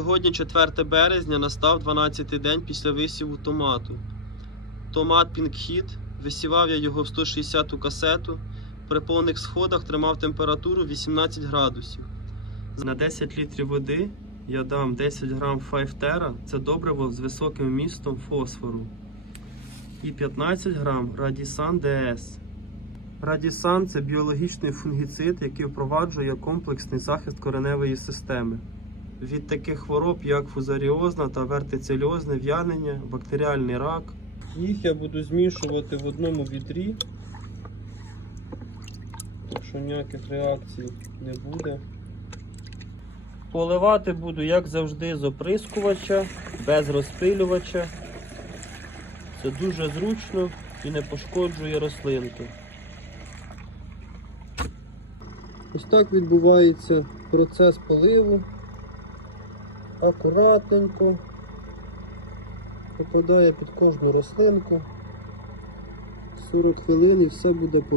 Сьогодні 4 березня настав 12-й день після висіву томату. Томат Пінгхіт, висівав я його в 160-ту касету. При повних сходах тримав температуру 18 градусів. На 10 літрів води я дам 10 грам 5 тера, це добриво з високим вмістом фосфору. І 15 грам Радісан ДС. Радісан це біологічний фунгіцид, який впроваджує комплексний захист кореневої системи від таких хвороб, як фузаріозна та вертицельозне в'янення, бактеріальний рак. Їх я буду змішувати в одному відрі, так що ніяких реакцій не буде. Поливати буду, як завжди, з оприскувача, без розпилювача. Це дуже зручно і не пошкоджує рослинки. Ось так відбувається процес поливу. Акуратненько. Попадає під кожну рослинку. 40 хвилин і все буде полив.